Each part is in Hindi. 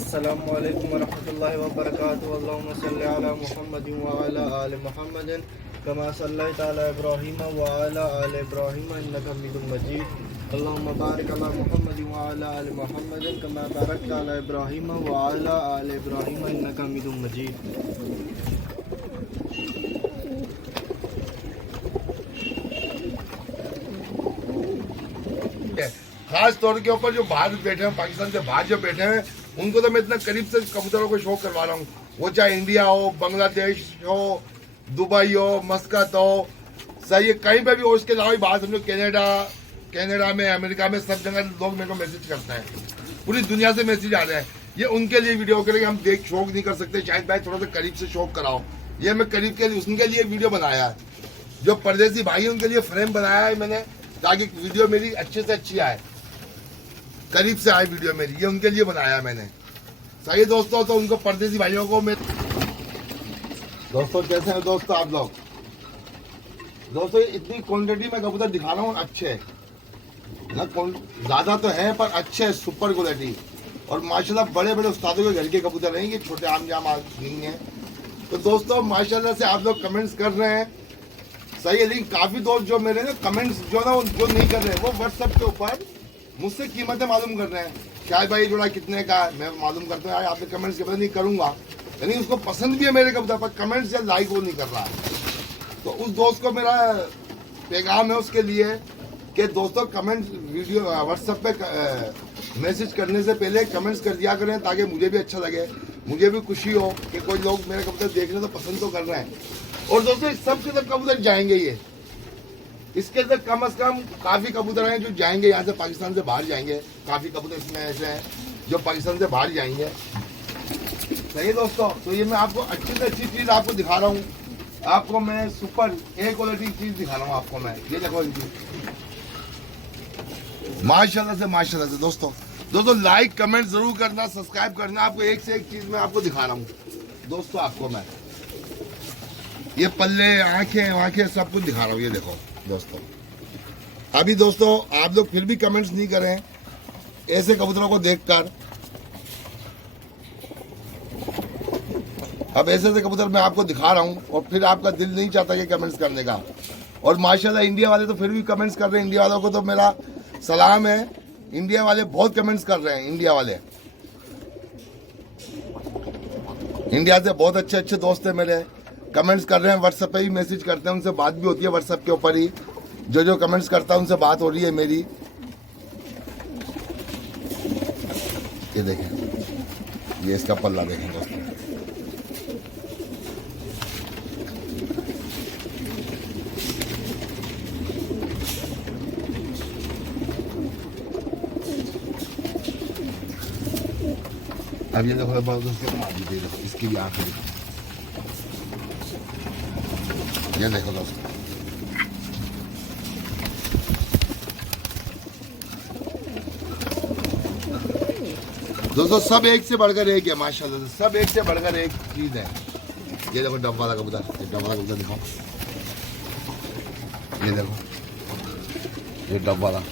अस्सलामु अलैकुम वरहमतुल्लाहि वबरकातुहू। अल्लाहुम्मा सल्लि अला मुहम्मदिन व अला आलि मुहम्मदिन कमा सल्लैता अला इब्राहीम व अला आलि इब्राहीम इन्नका हमीदुम मजीद। अल्लाहुम्मा बारिक अला मुहम्मदिन व अला आलि मुहम्मदिन कमा बारकता अला इब्राहीम व अला आलि इब्राहीम इन्नका हमीदुम मजीद। खास तौर के ऊपर जो बाहर बैठे हैं, पाकिस्तान से बाहर जो बैठे हैं, उनको तो मैं इतना करीब से कबूतरों को शो करवा रहा हूँ। वो चाहे इंडिया हो, बांग्लादेश हो, दुबई हो, मस्कत हो, सही है, कहीं पे भी हो। उसके अलावा बात समझो कनाडा में, अमेरिका में, सब जगह लोग मेरे को मैसेज करते हैं। पूरी दुनिया से मैसेज आ रहे हैं। ये उनके लिए वीडियो करेंगे, हम देख शौक नहीं कर सकते। शायद भाई थोड़ा सा करीब से शौक कराओ। ये मैं करीब के लिए उनके लिए वीडियो बनाया है। जो परदेसी भाई है उनके लिए फ्रेम बनाया है मैंने, ताकि वीडियो मेरी अच्छे से अच्छी आए, करीब से आए वीडियो मेरी। ये उनके लिए बनाया मैंने। सही दोस्तों, तो उनको परदेसी भाइयों को मैं दोस्तों कैसे हैं दोस्तों आप लोग? दोस्तों इतनी क्वांटिटी में कबूतर दिखा रहा हूँ, अच्छे ना, ज्यादा तो है पर अच्छे, सुपर क्वालिटी। और माशाल्लाह बड़े बड़े उस्तादों के घर के कबूतर हैं, ये छोटे आम जाम नहीं है। तो दोस्तों माशाल्लाह से आप लोग कमेंट्स कर रहे हैं, सही है। लेकिन काफी दोस्त जो मेरे ना कमेंट्स जो ना जो नहीं कर रहे हैं, वो व्हाट्सएप के ऊपर मुझसे कीमतें मालूम कर रहे हैं। शायद भाई जोड़ा कितने का, मैं मालूम करता हूँ आपने कमेंट्स के पता नहीं करूंगा, लेकिन उसको पसंद भी है मेरे कबूतर पर, कमेंट्स या लाइक वो नहीं कर रहा। तो उस दोस्त को मेरा पैगाम है उसके लिए कि दोस्तों कमेंट वीडियो व्हाट्सएप पे मैसेज करने से पहले कमेंट्स कर दिया करें, ताकि मुझे भी अच्छा लगे, मुझे भी खुशी हो कि कोई लोग मेरे कबूतर देख रहे तो पसंद तो कर रहे हैं। और दोस्तों सबसे तक कबूतर जाएंगे ये, इसके अंदर कम से कम काफी कबूतर हैं जो जाएंगे यहाँ से, पाकिस्तान से बाहर जाएंगे। काफी कबूतर इसमें ऐसे हैं जो पाकिस्तान से बाहर जाएंगे। सही दोस्तों, तो ये मैं आपको अच्छी से अच्छी चीज आपको दिखा रहा हूँ। आपको मैं सुपर ए क्वालिटी चीज दिखा रहा हूँ आपको मैं। ये देखो इनकी माशाल्लाह से दोस्तों लाइक कमेंट जरूर करना, सब्सक्राइब करना। आपको एक से एक चीज मैं आपको दिखा रहा हूँ दोस्तों। आपको मैं ये पल्ले, आंखें सब कुछ दिखा रहा हूँ। ये देखो दोस्तों, अभी दोस्तों आप लोग फिर भी कमेंट्स नहीं करें ऐसे कबूतरों को देखकर। अब ऐसे कबूतर मैं आपको दिखा रहा हूं और फिर आपका दिल नहीं चाहता कि कमेंट्स करने का। और माशाल्लाह इंडिया वाले तो फिर भी कमेंट्स कर रहे हैं। इंडिया वालों को तो मेरा सलाम है। इंडिया वाले बहुत कमेंट्स कर रहे हैं। इंडिया वाले, इंडिया से बहुत अच्छे अच्छे दोस्त हैं मेरे, कमेंट्स कर रहे हैं। व्हाट्सएप पे ही मैसेज करते हैं, उनसे बात भी होती है व्हाट्सएप के ऊपर ही। जो कमेंट्स करता है उनसे बात हो रही है मेरी। ये देखें, ये इसका पल्ला देखें दोस्तों। अब ये देखो दोस्तों, इसकी भी आंखें देखो। ये देखो दोस्तों सब एक से बढ़कर एक है माशाल्लाह से, सब एक से बढ़कर एक चीज है। ये देखो डब्बा वाला कबूतर, डब्बा वाला कबूतर दिखाओ। ये देखो, ये डब्बा वाला।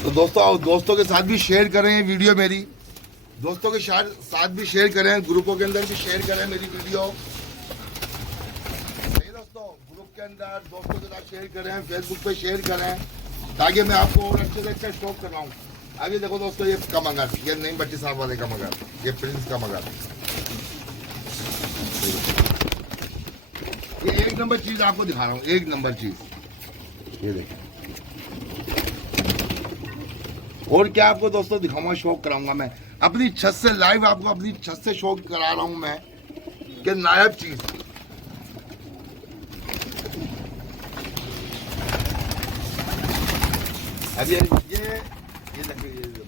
तो दोस्तों के साथ भी शेयर करें वीडियो मेरी, दोस्तों के साथ भी शेयर करें, ग्रुपों के अंदर भी शेयर करें मेरी वीडियो। सही दोस्तों, ग्रुप के अंदर दोस्तों के साथ शेयर करें, फेसबुक पे शेयर करें, ताकि मैं आपको और अच्छे से अच्छा स्टॉक करवाऊँ। अभी देखो दोस्तों, ये कमंगर, ये नहीं बट्टी साहब वाले कमंगर, ये प्रिंस कमंगर, ये एक नंबर चीज आपको दिखा रहा हूँ, एक नंबर चीज। ये देखिए, और क्या आपको दोस्तों दिखाऊंगा, शौक कराऊंगा मैं अपनी छत से, लाइव आपको अपनी छत से शौक करा रहा हूं मैं कि नायाब चीज। अब ये देखिए, ये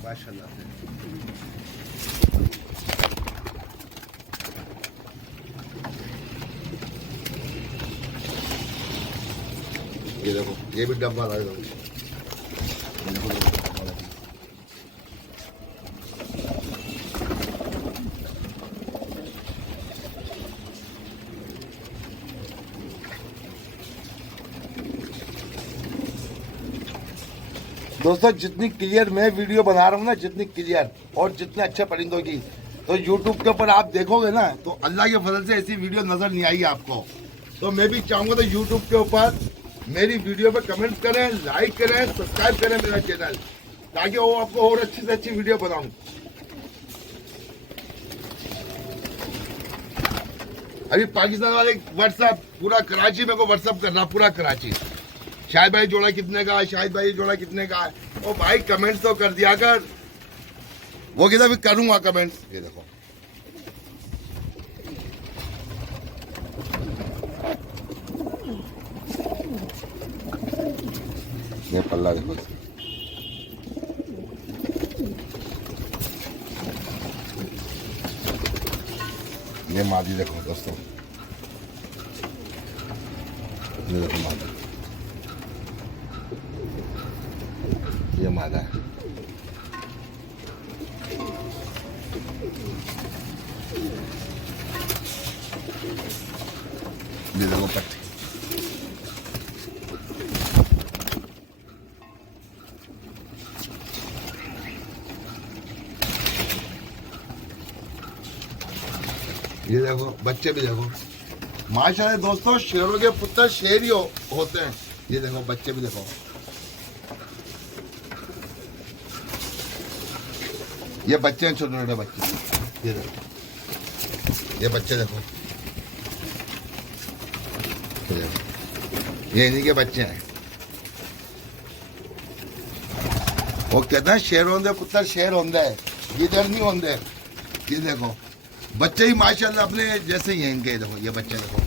माशाल्लाह ये देखो, ये भी डब्बा लगा दो। दोस्तों जितनी क्लियर मैं वीडियो बना रहा हूँ ना, जितनी क्लियर और जितने अच्छे परिंदों की, तो यूट्यूब के ऊपर आप देखोगे ना तो अल्लाह के फजल से ऐसी वीडियो नजर नहीं आई आपको। तो मैं भी चाहूंगा तो यूट्यूब के ऊपर मेरी वीडियो पे कमेंट करें, लाइक करें, सब्सक्राइब करें मेरा चैनल, ताकि वो आपको और अच्छी से अच्छी वीडियो बनाऊं। अभी पाकिस्तान वाले व्हाट्सएप पूरा कराची मेरे को व्हाट्सएप करना, पूरा कराची, शाहिद भाई जोड़ा कितने का है, शाहिद भाई जोड़ा कितने का है। ओ भाई कमेंट्स तो कर दिया कर। वो कहता भी करूंगा कमेंट्स। ये देखो ये पल्ला देखो, ये मादी देखो दोस्तों, ये देखो मादी, ये मादा है। ये देखो पट्टी, ये देखो बच्चे भी देखो। माशाल्लाह दोस्तों शेरों के पुत्र शेर ही होते हैं। ये देखो बच्चे भी देखो, ये बच्चे हैं, छोटे छोटे बच्चे। ये देखो, ये बच्चे देखो, ये इन्हीं के बच्चे हैं। वो कहते हैं शेर होंदे पुत्र शेर होंदे, इधर नहीं होंदे। ये देखो बच्चे ही माशाल्लाह अपने जैसे ही हैं इनके। देखो ये बच्चे देखो,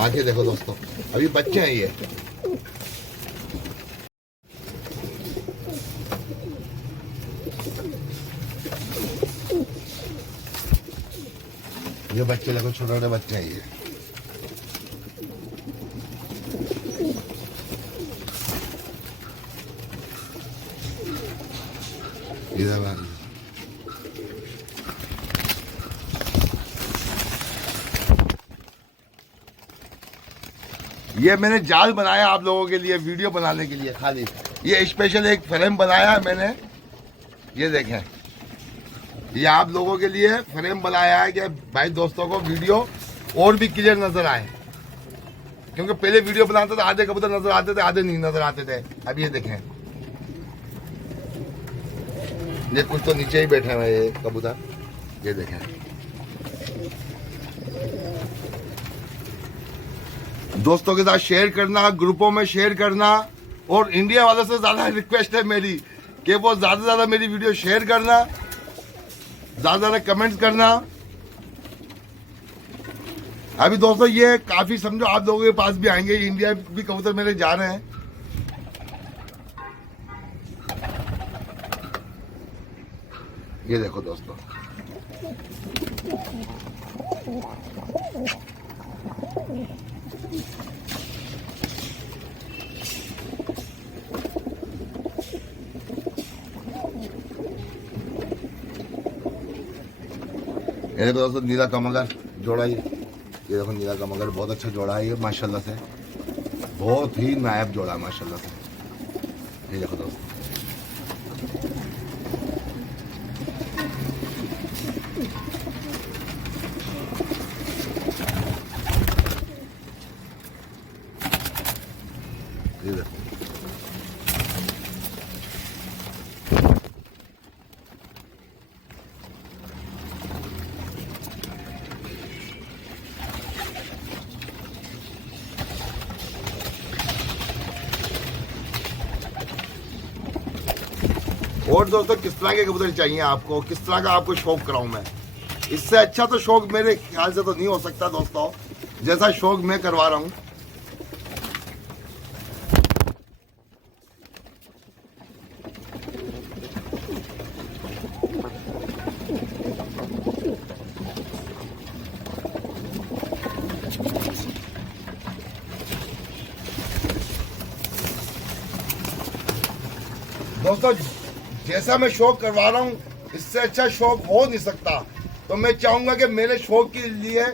आगे देखो दोस्तों, अभी बच्चे हैं ये बच्चे देखो, छोटे छोटे बच्चे हैं ये। ये मैंने जाल बनाया आप लोगों के लिए, वीडियो बनाने के लिए खाली। ये स्पेशल एक फ्रेम बनाया है मैंने, ये देखें, ये आप लोगों के लिए फ्रेम बनाया है कि भाई दोस्तों को वीडियो और भी क्लियर नजर आए। क्योंकि पहले वीडियो बनाते थे आधे कबूतर नजर आते थे, आधे नहीं नजर आते थे। अब ये देखें, ये कुछ तो नीचे ही बैठे हुए ये कबूतर, ये देखें। दोस्तों के साथ शेयर करना, ग्रुपों में शेयर करना, और इंडिया वालों से ज्यादा रिक्वेस्ट है मेरी कि वो ज्यादा से ज्यादा मेरी वीडियो शेयर करना, ज्यादा ज्यादा कमेंट्स करना। अभी दोस्तों ये काफी समझो आप लोगों के पास भी आएंगे, इंडिया भी कबूतर मेरे जा रहे हैं। ये देखो दोस्तों, ये देखो दोस्तों नीला कमगर जोड़ा। ये देखो नीला कमगर बहुत अच्छा जोड़ा है ये माशाल्लाह से, बहुत ही नायाब जोड़ा है माशाल्लाह से। ये देखो दोस्तों, ये देखो और दोस्तों किस तरह के कबूतर चाहिए आपको, किस तरह का आपको शौक कराऊं मैं। इससे अच्छा तो शौक मेरे ख्याल से तो नहीं हो सकता दोस्तों, जैसा शौक मैं करवा रहा हूं। दोस्तों जैसा मैं शौक करवा रहा हूँ इससे अच्छा शौक हो नहीं सकता। तो मैं चाहूंगा कि मेरे शौक के लिए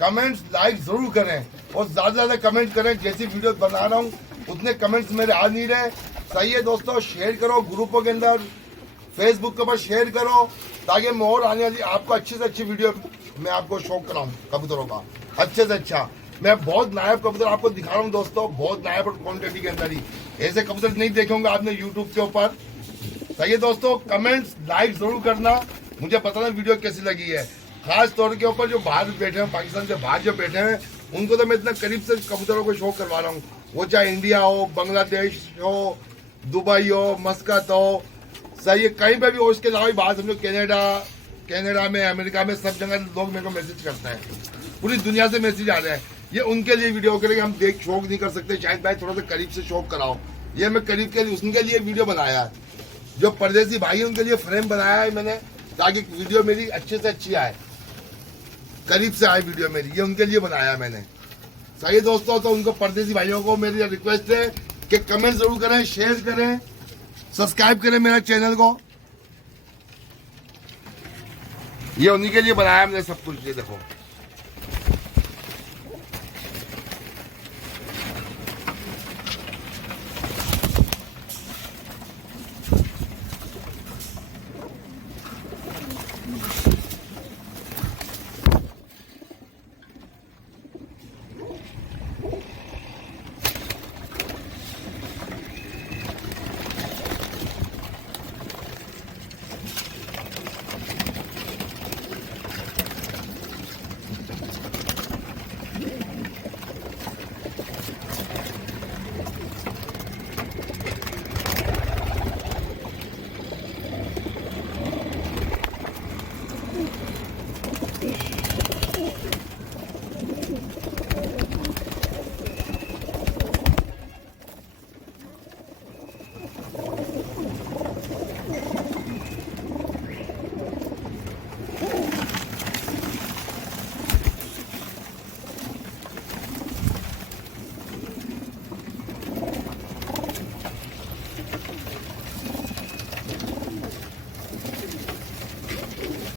कमेंट्स लाइक जरूर करें और ज्यादा से ज्यादा कमेंट करें। जैसी वीडियो बना रहा हूँ उतने कमेंट्स मेरे आ नहीं रहे। सही है दोस्तों, शेयर करो ग्रुपों के अंदर, फेसबुक के ऊपर शेयर करो ताकि मैं और आने वाली आपको अच्छी से अच्छी वीडियो मैं आपको शो कराऊं कबूतरों का अच्छे से अच्छा। मैं बहुत नायाब कबूतर आपको दिखा रहा हूँ दोस्तों, बहुत नायाब क्वान्टिटी के अंदर ही। ऐसे कबूतर नहीं देखे होंगे आपने यूट्यूब के ऊपर। सही है दोस्तों, कमेंट्स लाइक जरूर करना, मुझे बताना वीडियो कैसी लगी है। खास तौर के ऊपर जो बाहर बैठे हैं, पाकिस्तान से बाहर जो बैठे हैं, उनको तो मैं इतना करीब से कबूतरों को शो करवा रहा हूँ। वो चाहे इंडिया हो, बांग्लादेश हो, दुबई हो, मस्कत हो, सही है कहीं पे भी हो। इसके अलावा बात समझो कनाडा में, अमेरिका में, सब जगह लोग मेरे को मैसेज करते हैं, पूरी दुनिया से मैसेज आ रहे हैं। ये उनके लिए वीडियो करेंगे, हम देख शौक नहीं कर सकते। शायद भाई थोड़ा सा करीब से शौक कराओ, ये मैं करीब के लिए उनके लिए वीडियो बनाया है। जो परदेसी भाई है उनके लिए फ्रेम बनाया है मैंने, ताकि वीडियो मेरी अच्छे से अच्छी आए, करीब से आए वीडियो मेरी, ये उनके लिए बनाया है मैंने। सही है दोस्तों, तो उनको परदेसी भाइयों को मेरी रिक्वेस्ट है कि कमेंट जरूर करें, शेयर करें, सब्सक्राइब करें मेरा चैनल को। ये उन्हीं के लिए बनाया मैंने सब कुछ, ये देखो।